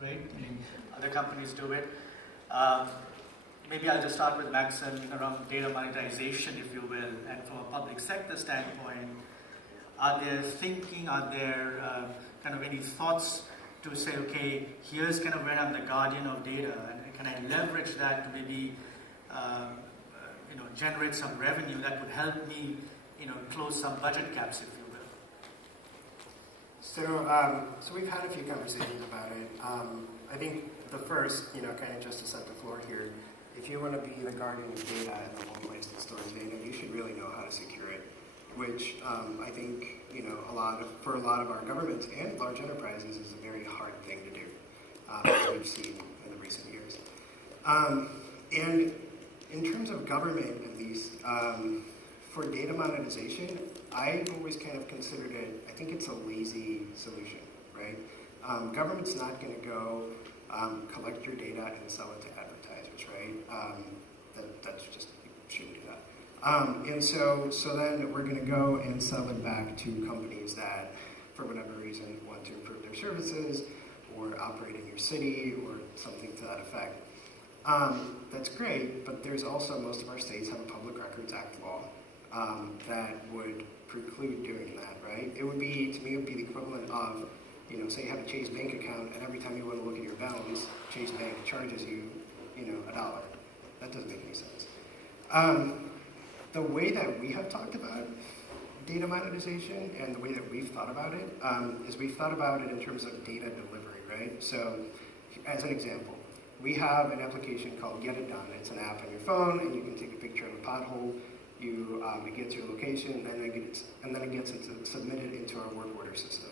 right? I mean, other companies do it. Um, Maybe I'll just start with Maxon around data monetization, if you will, and from a public sector standpoint, are there kind of any thoughts to say, okay, here's kind of where I'm the guardian of data, and can I leverage that to maybe, generate some revenue that would help me, close some budget gaps, if you will? So we've had a few conversations about it. I think the first, kind of just to set the floor here, if you want to be the guardian of data and the one place that stores data, you should really know how to secure it, which I think, for a lot of our governments and large enterprises is a very hard thing to do, as we've seen in the recent years. And in terms of government, at least, for data monetization, I've always kind of considered it, I think it's a lazy solution, right? Government's not going to go collect your data and sell it to advertisers, right? That's just, you shouldn't do that. And so then we're going to go and sell it back to companies that, for whatever reason, want to improve their services or operate in your city or something to that effect. That's great, but there's also, most of our states have a Public Records Act law that would preclude doing that, right? To me, it would be the equivalent of, say you have a Chase Bank account, and every time you want to look at your balance, Chase Bank charges you, $1. That doesn't make any sense. The way that we have talked about data monetization and the way that we've thought about it is we've thought about it in terms of data delivery, right? So, as an example, we have an application called Get It Done. It's an app on your phone, and you can take a picture of a pothole. It gets your location, and then it gets submitted into our work order system.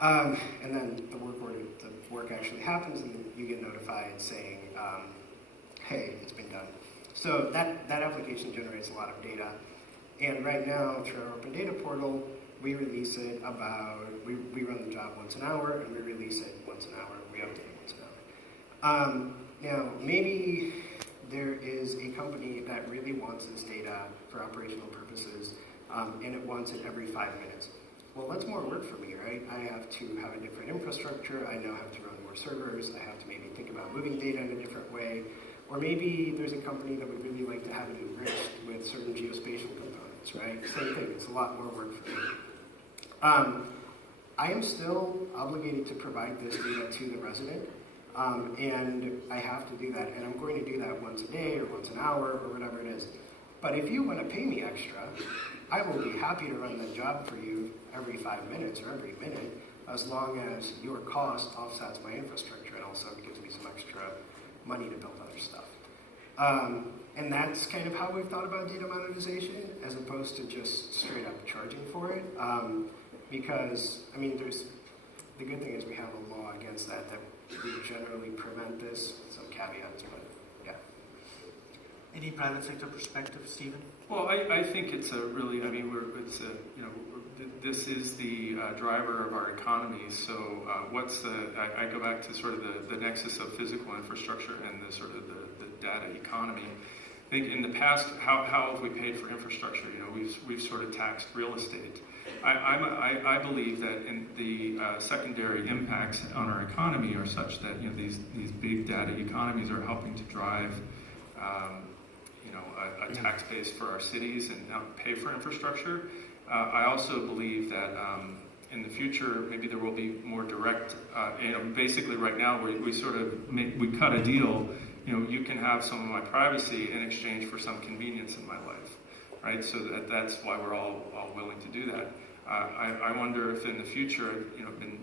And then the work actually happens, and then you get notified saying, hey, it's been done. So that application generates a lot of data. And right now, through our open data portal, we release it we run the job once an hour, and we release it once an hour. We update it once an hour. Now, maybe there is a company that really wants this data for operational purposes, and it wants it every 5 minutes. Well, that's more work for me, right? I have to have a different infrastructure. I now have to run more servers. I have to maybe think about moving data in a different way. Or maybe there's a company that would really like to have it enriched with certain geospatial components, right? Same thing, it's a lot more work for me. I am still obligated to provide this data to the resident, and I have to do that, and I'm going to do that once a day or once an hour or whatever it is. But if you want to pay me extra, I will be happy to run the job for you every 5 minutes or every minute, as long as your cost offsets my infrastructure and also gives me some extra money to build other stuff. And that's kind of how we've thought about data monetization, as opposed to just straight up charging for it. Because, the good thing is we have a law against that we generally prevent this, with some caveats, but yeah. Any private sector perspective, Stephen? Well, I think it's this is the driver of our economy. So I go back to sort of the nexus of physical infrastructure and the sort of the data economy. I think in the past, how have we paid for infrastructure? We've sort of taxed real estate. I believe that in the secondary impacts on our economy are such that these big data economies are helping to drive a tax base for our cities and pay for infrastructure. I also believe that in the future, maybe there will be more direct, basically right now we cut a deal, you can have some of my privacy in exchange for some convenience in my life, right? So that's why we're all willing to do that. I wonder if in the future, I've been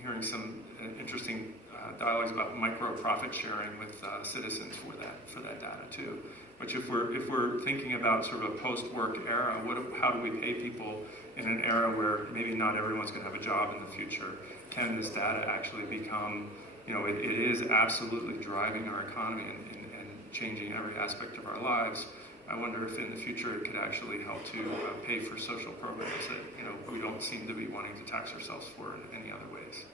hearing some interesting dialogues about micro profit sharing with citizens for that data too. Which if we're thinking about sort of a post-work era, how do we pay people in an era where maybe not everyone's going to have a job in the future? Can this data actually become, it is absolutely driving our economy and changing every aspect of our lives. I wonder if in the future it could actually help to pay for social programs that we don't seem to be wanting to tax ourselves for in any other ways.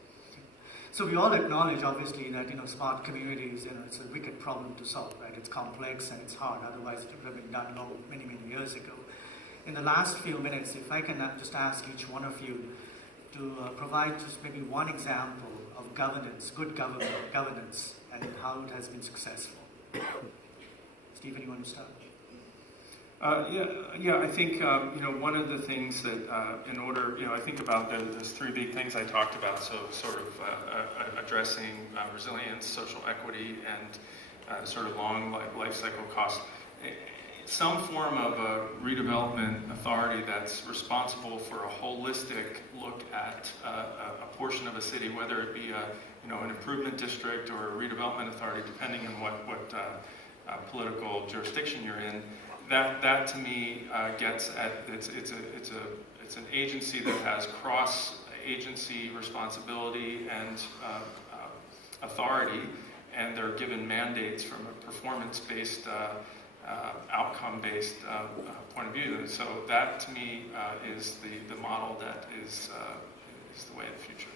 So we all acknowledge, obviously, that smart communities, it's a wicked problem to solve, right? It's complex and it's hard. Otherwise, it would have been done many years ago. In the last few minutes, if I can just ask each one of you to provide just maybe one example of governance, good governance, and how it has been successful. Stephen, you want to start? I think one of the things that in order, I think about those three big things I talked about. So sort of addressing resilience, social equity, and sort of long life cycle costs. Some form of a redevelopment authority that's responsible for a holistic look at a portion of a city, whether it be an improvement district or a redevelopment authority, depending on what political jurisdiction you're in. That to me gets at it's an agency that has cross-agency responsibility and authority, and they're given mandates from a performance-based, outcome-based point of view. So that to me is the model that is the way of the future.